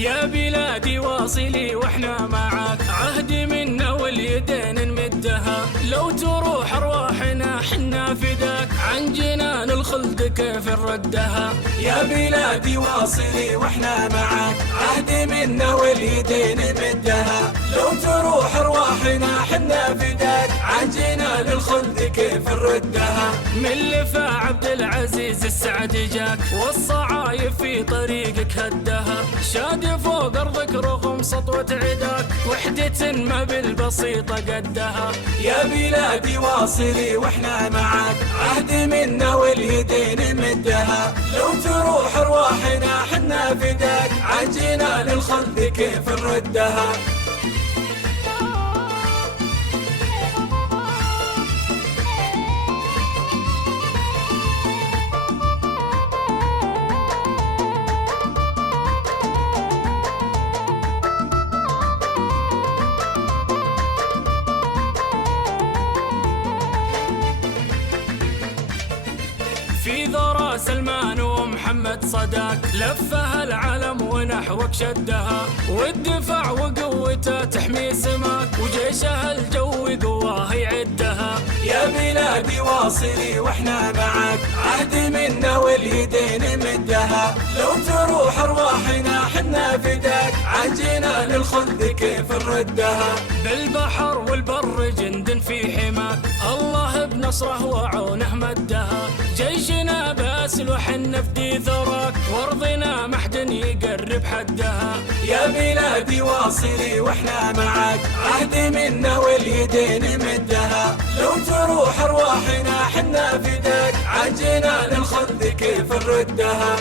يا بلادي واصلي واحنا معاك، عهد منا واليدين نمدها، لو تروح ارواحنا حنا فداك، عن جنان الخلد كيف نردها. يا بلادي واصلي واحنا معاك، عهد منا واليدين نمدها، لو تروح ارواحنا حنا فداك، عن جنان الخلد كيف نردها. من لفا عبد العزيز السعد جاك، والصعايب في طريقك هدها، شاد فوق ارضك رغم سطوة عداك، وحدة ما بالبسيطة قدها. يا بلادي واصلي واحنا معاك، عهد منا واليدين نمدها، لو تروح ارواحنا حنا فداك، عن جنان الخلد كيف نردها. في ذرى سلمان ومحمد صداك، لفها العلم ونحوك شدها، والدفاع وقوته تحمي سماك، وجيشها الجوي قواه يعدها. يا بلادي واصلي واحنا معاك، عهد منا واليدين نمدها، لو تروح ارواحنا حنا فداك، عن جنان الخلد كيف نردها. بالبحر والبر جند في حماك، الله بنصره وعونه مدها، جيشنا باسلح نفدي ثراك، وارضنا محد يقرب حدها. يا بلادي واصلي واحنا معاك، عهد منا واليدين نمدها، لو تروح ارواحنا حنا فداك، عن جنان الخلد كيف نردها.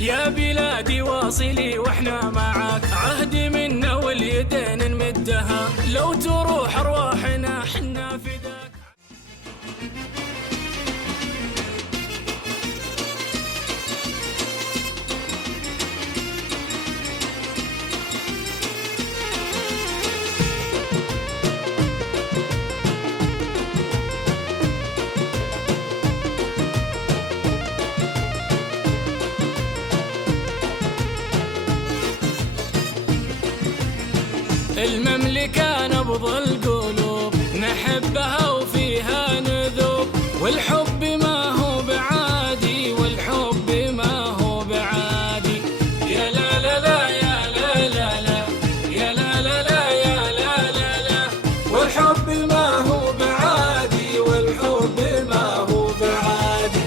يا بلادي واصلي واحنا معاك، عهد منا واليدين نمدها، لو تروح ارواحنا حنا فداك. المملكة نبض القلوب، نحبها وفيها نذوب، والحب ما هو بعادي، والحب ما هو بعادي. يا لا لا لا يا لا لا لا، يا لا لا لا يا لا لا لا، والحب ما هو بعادي، والحب ما هو بعادي.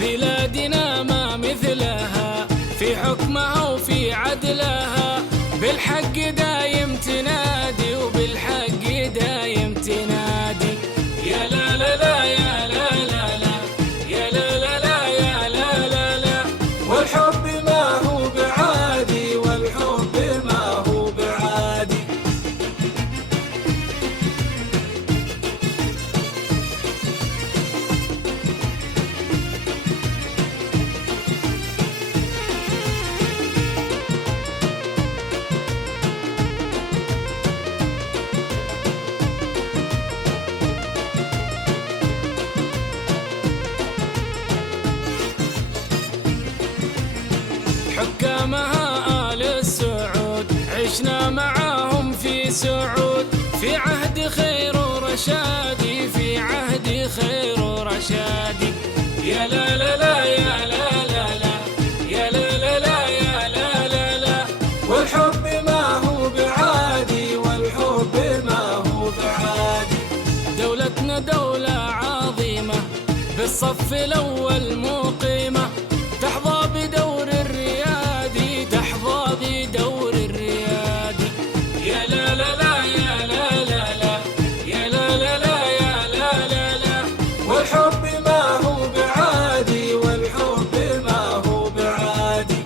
بلادنا ما مثلها في حكمها وفي عدلها، بالحق دايم تنادي، وبالحق دايم تنادي. يا لا لا لا يا لا لا لا، يا لا لا لا يا لا لا لا، والحب ما هو بعادي، والحب ما هو بعادي. حكامها آل السعود، عشنا معاهم في سعود، في عهد خير ورشادي، في عهد خير ورشادي. يا لا لا لا يا لا لا لا، يا لا لا لا يا لا لا لا، والحب ما هو بعادي، والحب ما هو بعادي. دولتنا دولة عظيمة، بالصف الأول مقيمة، تحظى بدور الريادي، تحظى بدور الريادي. يا لا لا لا يا لا لا لا، يا لا لا لا يا لا لا لا، والحب ما هو بعادي، والحب ما هو بعادي.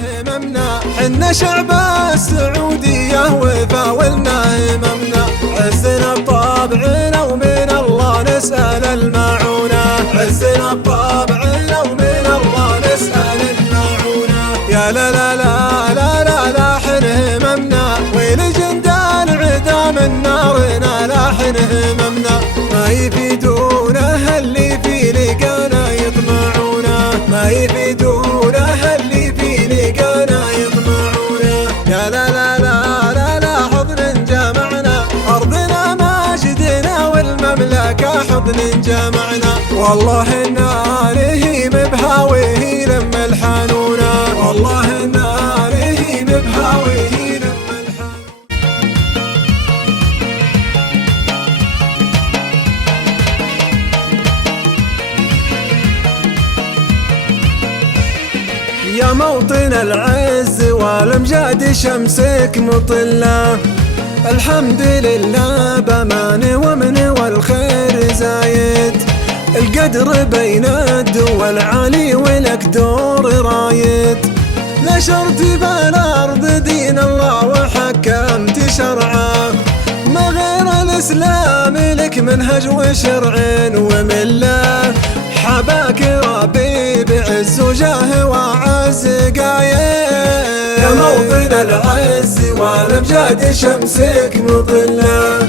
هممنا حنا شعب السعودية وفاولنا هممنا عزنا بطابعنا ومن الله نسأل المعونة عزنا بطابعنا ومن الله نسأل المعونة يا لا لا لا لا لا لا حن هممنا ويل جندال عدا من نارنا لا حن هممنا ما يفيدونه اللي في لقانا يطمعونا ما يفيدونه اللي في لقانا يطمعونا يا لا لا لا لا لا حضن جمعنا أرضنا ماجدنا والمملكة حضن جمعنا والله إنا لهيم بهاويه لما الحانونا والله إنا لهيم بهاويه لما الحانونا يا موطن العز والامجاد شمسك مطلة الحمد لله بمان ومن والخير زايد القدر بين الدول عالي ولك دور رايد نشرت بالارض دين الله وحكمت شرعه ما غير الاسلام لك منهج وشرع ومله حباك ربي بعز وجاه وعز قايد يا موطن العز والامجاد شمسك مطلة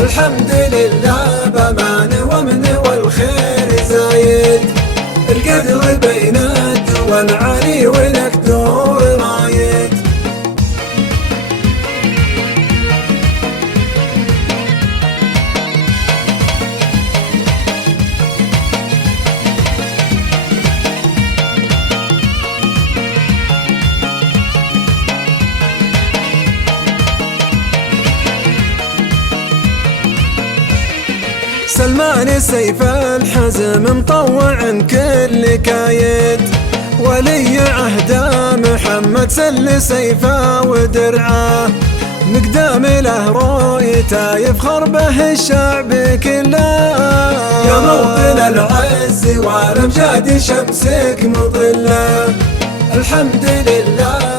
الحمد لله بمان ومن والخير زايد القدر بين الدول عالي ولك دور رايد سلمان سيف الحزم مطوع كل كايد ولي عهده محمد سل سيفه ودرعه مقدام له رؤيته يفخر به الشعب كله يا موطن العز والامجاد شمسك مظله الحمد لله